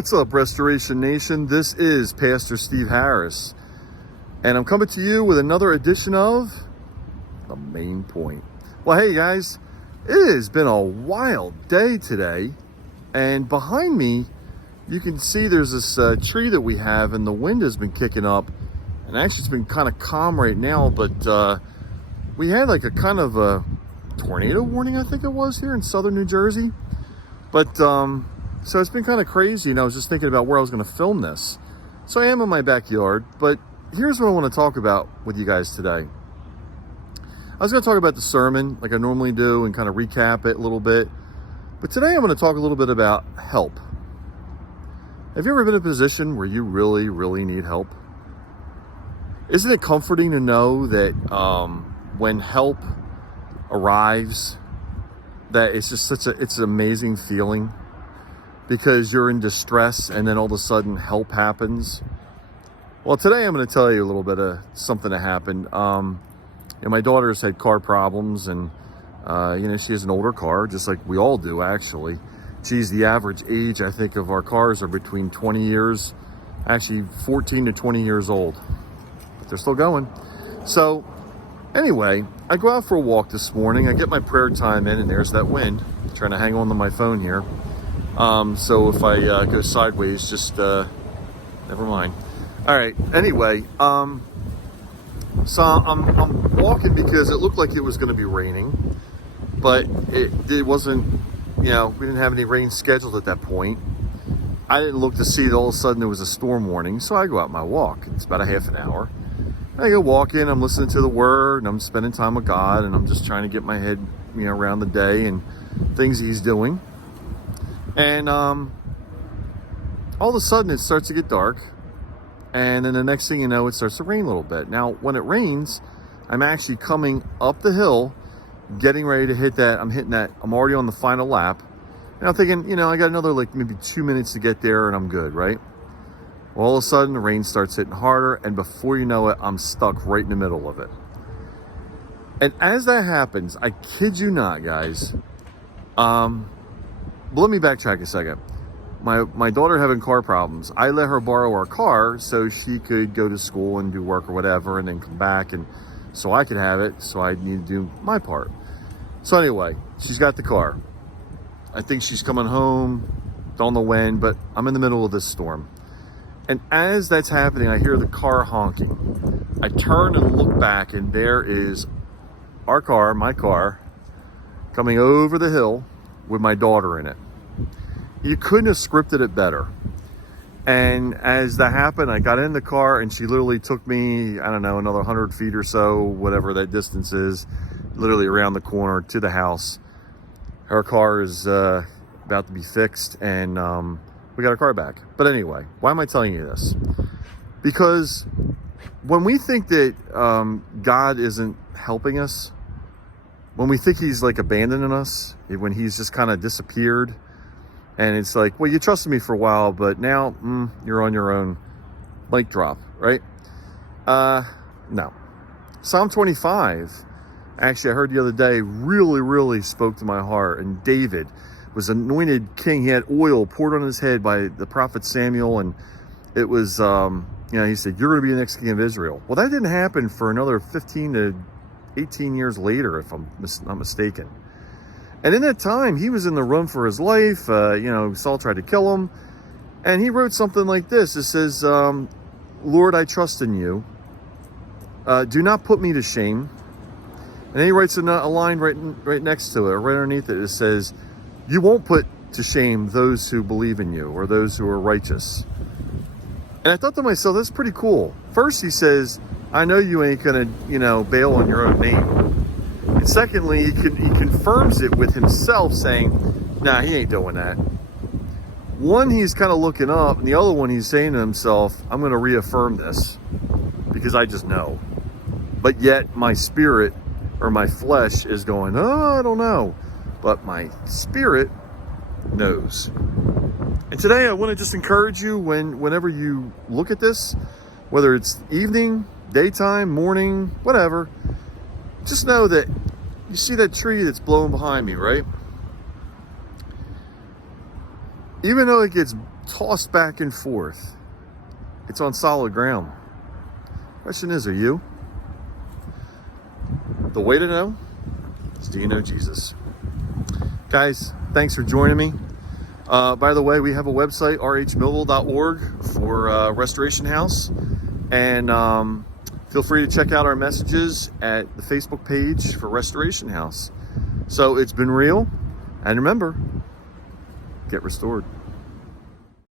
What's up, Restoration Nation? This is Pastor Steve Harris, and I'm coming to you with another edition of The Main Point. Well, hey guys, it has been a wild day today, and behind me, you can see there's this tree that we have, and the wind has been kicking up, and actually it's been kind of calm right now, but we had like a kind of a tornado warning, I think it was, here in southern New Jersey. But so it's been kind of crazy, and I was just thinking about where I was going to film this. So I am in my backyard, but here's what I want to talk about with you guys today. I was going to talk about the sermon like I normally do and kind of recap it a little bit. But today I'm going to talk a little bit about help. Have you ever been in a position where you really, really need help? Isn't it comforting to know that when help arrives, that it's just it's an amazing feeling, because you're in distress and then all of a sudden help happens? Well, today I'm going to tell you a little bit of something that happened. My daughter's had car problems, and she has an older car, just like we all do, actually. Geez, the average age, I think, of our cars are between 20 years, actually 14 to 20 years old, but they're still going. So anyway, I go out for a walk this morning. I get my prayer time in, and there's that wind. I'm trying to hang on to my phone here. So if I go sideways, just never mind. All right. Anyway, so I'm walking because it looked like it was going to be raining, but it wasn't. We didn't have any rain scheduled at that point. I didn't look to see that all of a sudden there was a storm warning, so I go out my walk. It's about a half an hour. I go walking, I'm listening to the word, and I'm spending time with God, and I'm just trying to get my head, around the day and things He's doing. And all of a sudden it starts to get dark, and then the next thing you know, it starts to rain a little bit. Now, when it rains, I'm actually coming up the hill, getting ready to hit that. I'm already on the final lap, and I'm thinking, I got another maybe 2 minutes to get there, and I'm good, right? Well, all of a sudden, the rain starts hitting harder, and before you know it, I'm stuck right in the middle of it. And as that happens, I kid you not, guys, but let me backtrack a second. My daughter having car problems, I let her borrow our car so she could go to school and do work or whatever, and then come back, and so I could have it, so I need to do my part. So anyway, she's got the car. I think she's coming home, don't know when, but I'm in the middle of this storm. And as that's happening, I hear the car honking. I turn and look back, and there is our car, my car, coming over the hill with my daughter in it. You couldn't have scripted it better. And as that happened, I got in the car, and she literally took me, I don't know, another 100 feet or so, whatever that distance is, literally around the corner to the house. Her car is about to be fixed, and we got our car back. But anyway, why am I telling you this? Because when we think that God isn't helping us, when we think He's like abandoning us, when He's just kind of disappeared, and it's like, well, you trusted me for a while, but now you're on your own. Mic drop, right? No. Psalm 25, actually, I heard the other day, really, really spoke to my heart. And David was anointed king. He had oil poured on his head by the prophet Samuel, and it was, he said, you're going to be the next king of Israel. Well, that didn't happen for another 15 to 18 years later, if I'm not mistaken. And in that time, he was in the run for his life. Saul tried to kill him. And he wrote something like this. It says, Lord, I trust in you. Do not put me to shame. And then he writes a line right next to it, or right underneath it. It says, you won't put to shame those who believe in you, or those who are righteous. And I thought to myself, that's pretty cool. First, he says, I know you ain't going to, bail on your own name. And secondly, he confirms it with himself, saying, nah, he ain't doing that. One, he's kind of looking up, and the other one, he's saying to himself, I'm going to reaffirm this because I just know. But yet my spirit or my flesh is going, oh, I don't know. But my spirit knows. And today I want to just encourage you, whenever you look at this, whether it's evening, daytime, morning, whatever, just know that you see that tree that's blowing behind me, right? even though it gets tossed back and forth, it's on solid ground. Question is, are you? The way to know is, do you know Jesus? Guys, thanks for joining me. By the way, we have a website, rhmillville.org, for Restoration House. And feel free to check out our messages at the Facebook page for Restoration House. So it's been real. And remember, get restored.